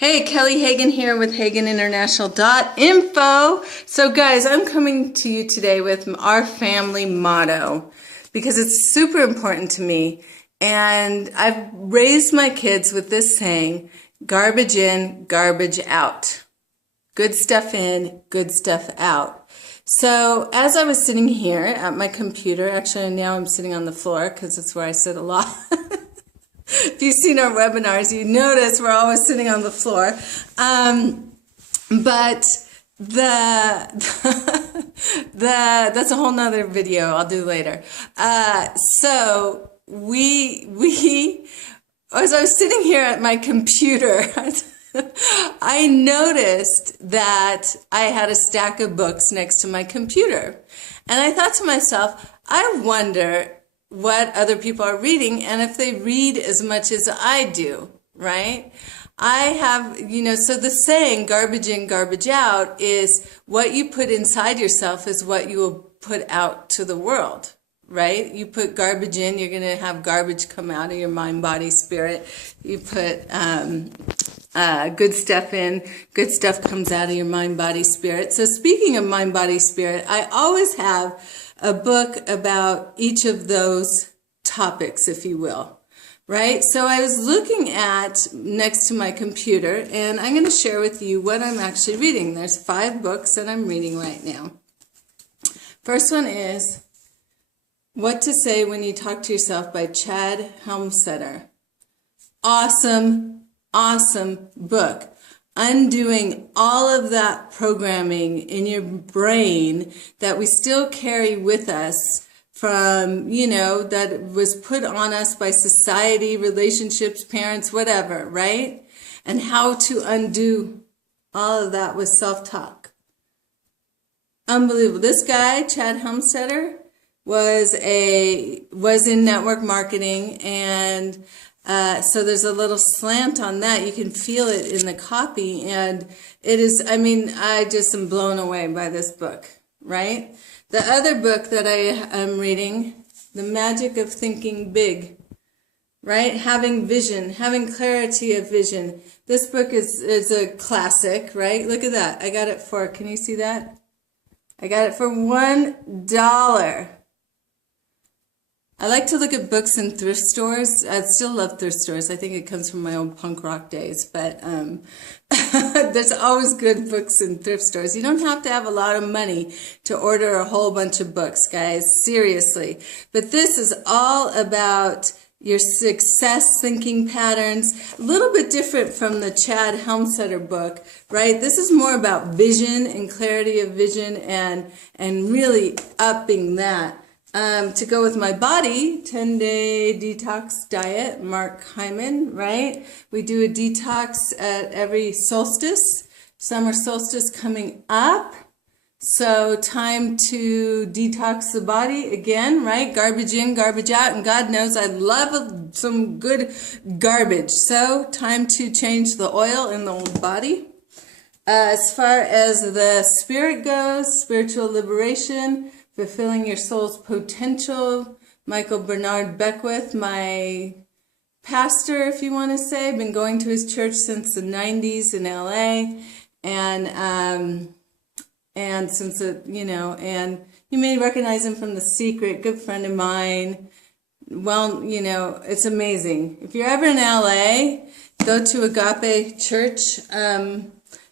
Hey, Kelly Hagan here with HaganInternational.info. So guys, I'm coming to you today with our family motto because it's super important to me. And I've raised my kids with this saying, garbage in, garbage out. Good stuff in, good stuff out. So as I was sitting here at my computer, actually now I'm sitting on the floor because it's where I sit a lot. If you've seen our webinars, you notice we're always sitting on the floor. But that's a whole nother video I'll do later. So as I was sitting here at my computer, I noticed that I had a stack of books next to my computer. And I thought to myself, I wonder what other people are reading and if they read as much as I do, right? I have, so the saying garbage in, garbage out is what you put inside yourself is what you will put out to the world, right? You put garbage in, you're going to have garbage come out of your mind, body, spirit. You put good stuff in, good stuff comes out of your mind, body, spirit. So speaking of mind, body, spirit, I always have a book about each of those topics, if you will, right? So I was looking at next to my computer, and I'm going to share with you what I'm actually reading. There's 5 books that I'm reading right now. First one is What to Say When You Talk to Yourself by Chad Helmstetter. Awesome, awesome book. Undoing all of that programming in your brain that we still carry with us from, that was put on us by society, relationships, parents, whatever, right? And how to undo all of that with self-talk. Unbelievable. This guy, Chad Helmstetter, was in network marketing, and so there's a little slant on that. You can feel it in the copy, and it is, I just am blown away by this book, right? The other book that I am reading, The Magic of Thinking Big, right? Having vision, having clarity of vision. This book is a classic, right? Look at that. I got it for, can you see that? I got it for $1. I like to look at books in thrift stores. I still love thrift stores. I think it comes from my old punk rock days, but there's always good books in thrift stores. You don't have to have a lot of money to order a whole bunch of books, guys, seriously. But this is all about your success thinking patterns, a little bit different from the Chad Helmstetter book, right? This is more about vision and clarity of vision and really upping that. To go with my body, 10-day detox diet, Mark Hyman, right? We do a detox at every solstice, summer solstice coming up. So time to detox the body again, right? Garbage in, garbage out. And God knows I love some good garbage. So time to change the oil in the old body. As far as the spirit goes, spiritual liberation, Fulfilling Your Soul's Potential, Michael Bernard Beckwith, my pastor, if you want to say. I've been going to his church since the 90s in LA, and since and you may recognize him from The Secret, good friend of mine. Well, it's amazing. If you're ever in LA, go to Agape Church,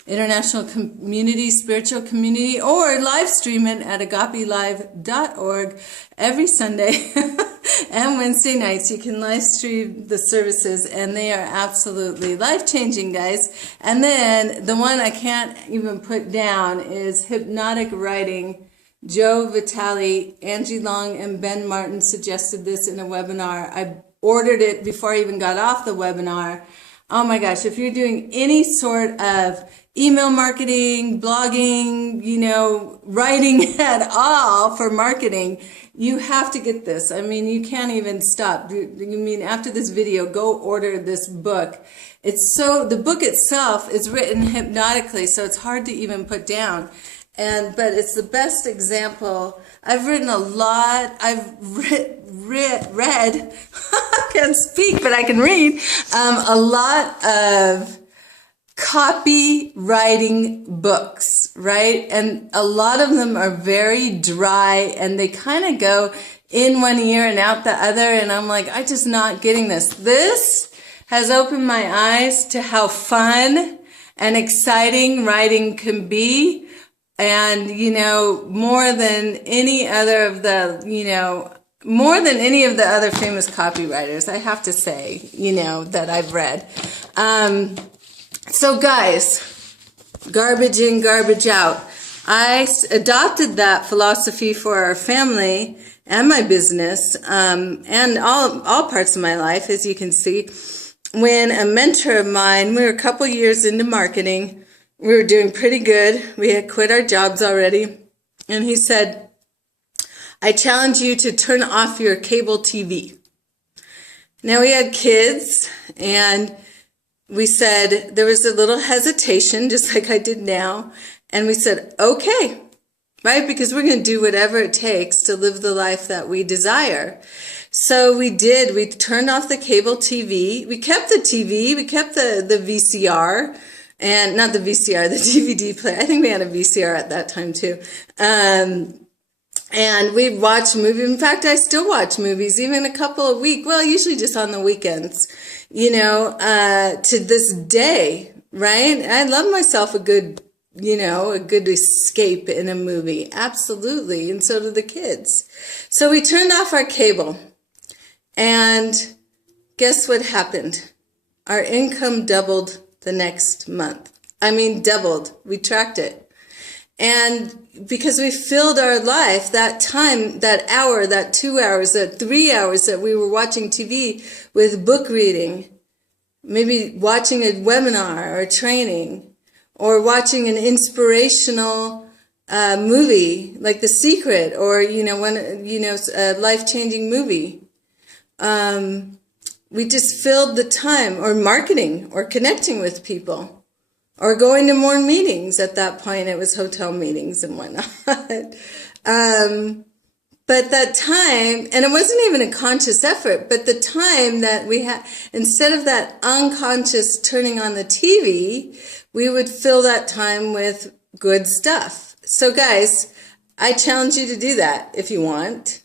International Community, Spiritual Community, or live stream it at agapelive.org every Sunday and Wednesday nights. You can live stream the services, and they are absolutely life-changing, guys. And then the one I can't even put down is Hypnotic Writing. Joe Vitale, Angie Long, and Ben Martin suggested this in a webinar. I ordered it before I even got off the webinar. Oh my gosh, if you're doing any sort of email marketing, blogging, writing at all for marketing, you have to get this. You can't even stop. After this video, go order this book. The book itself is written hypnotically, so it's hard to even put down. But it's the best example. I've written a lot. I've read, I can't speak, but I can read, a lot of copywriting books, right? And a lot of them are very dry and they kind of go in one ear and out the other. And I'm like, I'm just not getting this. This has opened my eyes to how fun and exciting writing can be. And, more than any other of the, more than any of the other famous copywriters, I have to say, that I've read. So guys, garbage in, garbage out. I adopted that philosophy for our family and my business, and all parts of my life, as you can see. When a mentor of mine, we were a couple years into marketing, we were doing pretty good. We had quit our jobs already. And he said, I challenge you to turn off your cable TV. Now we had kids, and we said, there was a little hesitation, just like I did now. And we said, okay, right? Because we're going to do whatever it takes to live the life that we desire. So we did. We turned off the cable TV. We kept the TV. We kept the VCR. And not the VCR, the DVD player. I think we had a VCR at that time too. And we watched movies. In fact, I still watch movies, even a couple a week. Well, usually just on the weekends, to this day, right? I love myself a good escape in a movie. Absolutely. And so do the kids. So we turned off our cable. And guess what happened? Our income doubled the next month. I mean, doubled. We tracked it. And because we filled our life, that time, that hour, that 2 hours, that 3 hours that we were watching TV with book reading, maybe watching a webinar or a training, or watching an inspirational movie like The Secret, or, a life-changing movie. We just filled the time, or marketing, or connecting with people, or going to more meetings. At that point, it was hotel meetings and whatnot. But that time, and it wasn't even a conscious effort, but the time that we had, instead of that unconscious turning on the TV, we would fill that time with good stuff. So guys, I challenge you to do that if you want.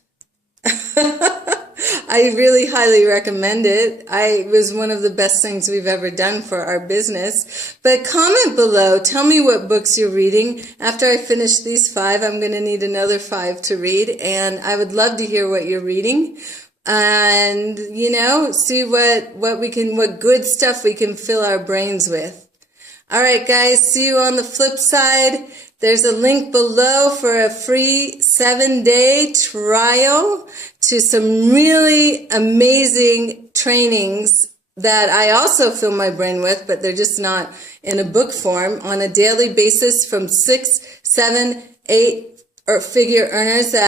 I really highly recommend it. It was one of the best things we've ever done for our business. But comment below. Tell me what books you're reading. After I finish these 5, I'm going to need another 5 to read. And I would love to hear what you're reading. And, see what good stuff we can fill our brains with. All right, guys. See you on the flip side. There's a link below for a free 7-day trial to some really amazing trainings that I also fill my brain with, but they're just not in a book form, on a daily basis from 6, 7, 8 figure earners that